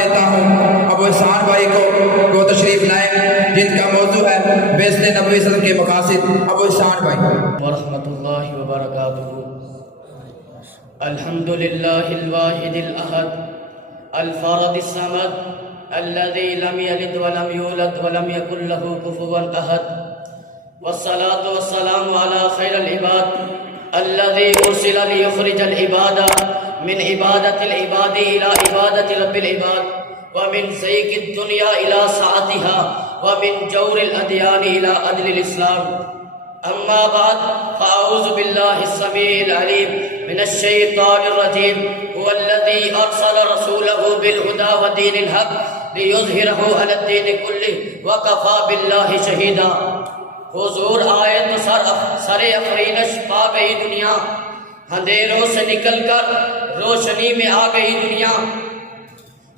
دیتا ہوں ابو احسان بھائی کو وہ تشریف لائیں جن کا موضوع ہے بعثت نبوی صلی کے مقاصد۔ ابو احسان بھائی۔ ورحمۃ اللہ وبرکاتہ۔ الحمد للہ الواحد الاحد الفرد الصمد الذي لم يلد ولم يولد ولم يكن له كفوا احد، والصلاة والسلام على خير العباد الذي ارسل ليخرج العباد من عبادة العباد إلى عبادة رب العباد، ومن زيغ الدنيا إلى سعتها، ومن جور الأديان إلى عدل الإسلام۔ أما بعد، فأعوذ بالله السميع العليم من الشيطان الرجيم۔ هو الذي أرسل رسوله بالهدى ودين الحق ليظهره على الدين كله وكفى بالله شهيدا۔ حضور آئے تو سر افرینش پا گئی دنیا، اندھیروں سے نکل کر روشنی میں آ گئی دنیا،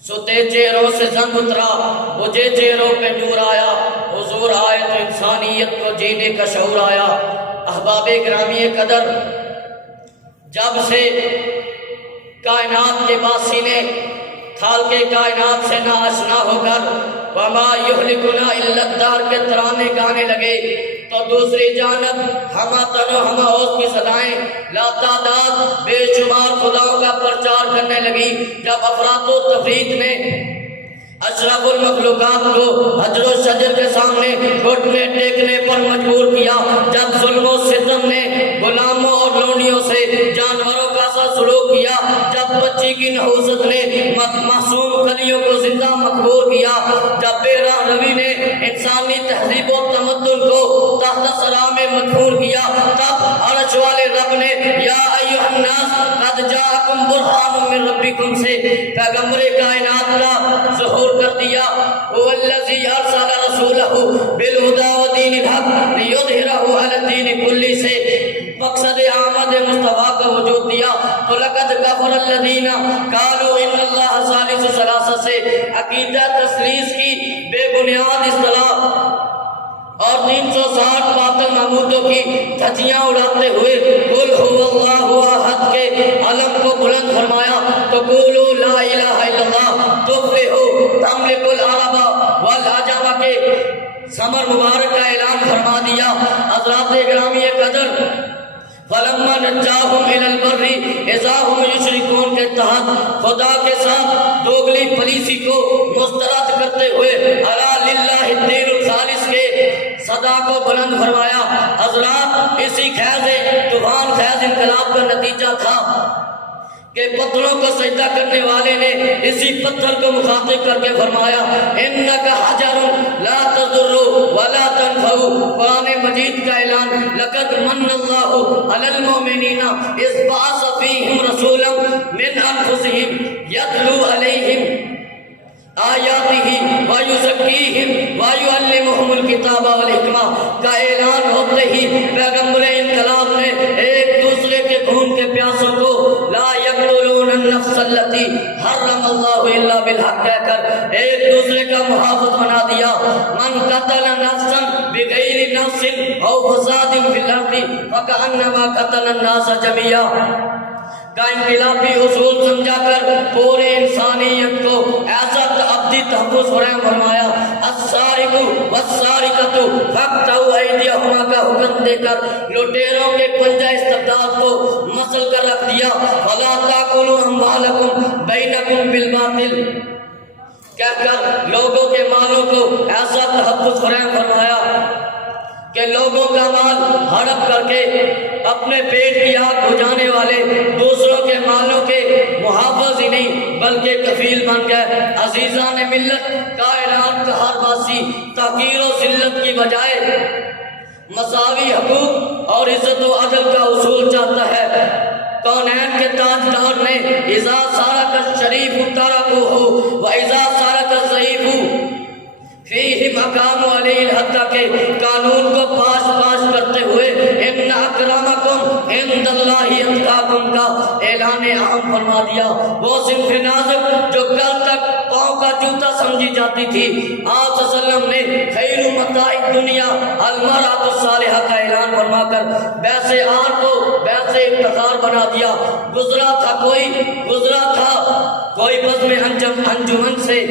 سوتے چہروں سے زنگ اترا، بجھے چہروں پہ نور آیا، حضور آئے تو انسانیت کو جینے کا شعور آیا۔ احباب گرامی قدر، جب سے کائنات کے باسی نے خالق کائنات سے ناآشنا ہو کر وما یہلکنا الا الدہر کے ترانے گانے لگے، تو دوسری جانب ہما تن و ہما اوز کی صدائیں لاتعداد بے شمار خداؤں کا پرچار کرنے لگی۔ جب افراط و تفریط نے اشرف المخلوقات کو حجر و شجر کے سامنے گھٹنے ٹیکنے پر مجبور کیا، جب ظلم و ستم نے غلاموں اور لونڈیوں سے جانوروں کا سا سلوک کیا، جب بچی کی نحوست نے معصوم خلیوں کو زندہ مقبور کیا، جب بے راہ روی نے انسانی تہذیب و تمدن کو تحت سلام مدفون کیا، تب عرش والے رب نے یا ایھا الناس قد جاءکم برہان من ربکم سے پیغمبر کائنات کا ظہور کر دیا۔ هو الذی ارسل رسولہ بالہدی ودین الحق لیظہرہ علی الدین کلہ سے مقصد آمد مصطفیٰ کا وجود دیا۔ تو لقد کفر الذین قالوا ان اللہ ثالث ثلاثہ سے عقیدہ تثلیث کی بے بنیاد اصطلاح اور 360 باطل معبودوں کی دھجیاں اڑاتے ہوئے قل هو اللہ احد کے علم کو بلند فرمایا، تو قولوا لا الہ الا اللہ تفلحوا تملک العرب والعجم کے ثمر مبارک کا اعلان فرما دیا۔ حضرات گرامی قدر، فلما نجاہم الی البر اذا ہم یشرکون کے تحت خدا کے ساتھ دوگلی پلیسی کو مسترد کرتے ہوئے الا للہ الدین الخالص کے صدا کو بلند فرمایا۔ حضرات، اسی خیز طوفان خیز انقلاب کا نتیجہ تھا کہ پتھروں کو سجدہ کرنے والے نے اسی پتھر کو مخاطب کر کے فرمایا انک حجر لا تضر ولا تنفع۔ قرآن مجید کا اعلان لقد من اللہ علی المؤمنین اذ بعث فیہم رسولا من انفسہم یتلو علیہم آیاتہ ویزکیہم ویعلمہم الکتاب والحکمہ کا اعلان ہوتے ہی پیغمبر انقلاب نے ایک دوسرے کے خون کے پیاسوں کو لا یقتلون النفس التي حرم اللہ الا بالحق کہہ کر ایک دوسرے کا محافظ بنا دیا۔ من قتل نفسا بغیر نفس او فساد فی الارض فکأنما قتل الناس جميعا کا انقلابی اصول سمجھا کر پورے انسانیت کو ایسا ابدی تحفظ فراہم فرمایا۔ السارق والسارقۃ فاقطعوا ایدیہما کا حکم دے کر لٹیروں کے پنجہ استبداد کو مسل کر رکھ دیا۔ ولا تاکلوا اموالکم بینکم بالباطل کہہ کر لوگوں کے مالوں کو ایسا تحفظ فراہم فرمایا کہ لوگوں کا مال ہڑپ کر کے اپنے پیٹ کی آگ بجھانے والے دوسروں کے مالوں کے محافظ ہی نہیں بلکہ کفیل بن گئے۔ عزیزان ملت، کائنات کا ہر باسی تحقیر و ذلت کی بجائے مساوی حقوق اور عزت و عدل کا اصول چاہتا ہے۔ کونین کے تاجدار نے اذا سارک الشریف ترکوہ و اذا سارک الضعیف فیہم اقاموا علیہ الحد کے قانون کو پاش پاش کرتے ہوئے ان اکرمکم عند اللہ اتقاکم کا اعلان عام فرما دیا۔ وہ صنف نازک جو کل تک پاؤں کا جوتا سمجھی جاتی تھی، آپ صلی اللہ علیہ وسلم نے خیر متاع الدنیا المرأۃ الصالحہ کا اعلان فرما کر بیسے آر کو بیسے افتخار بنا دیا۔ گزرا تھا کوئی بزم انجمن سے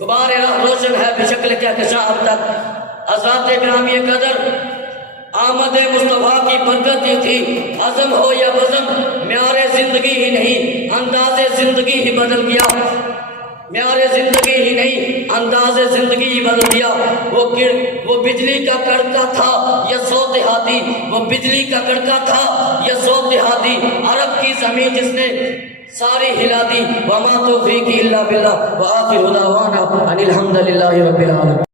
غبار راہ روشن ہے بشکل کہکشاں اب تک. حضرات گرامی قدر، آمد مصطفیٰ کی برکت ہی تھی. عزم ہو یا بزم، معیار زندگی ہی نہیں انداز زندگی ہی بدل گیا. معیار زندگی ہی نہیں انداز زندگی ہی بدل گیا. وہ بجلی کا کڑکا تھا یا سو دہاتی، وہ بجلی کا کڑکا تھا یا سو دہاتی. عرب کی زمین جس نے ساری ہلا دی. وما توفیقی الا باللہ وآخر دعوانا ان الحمد للہ رب العالمین.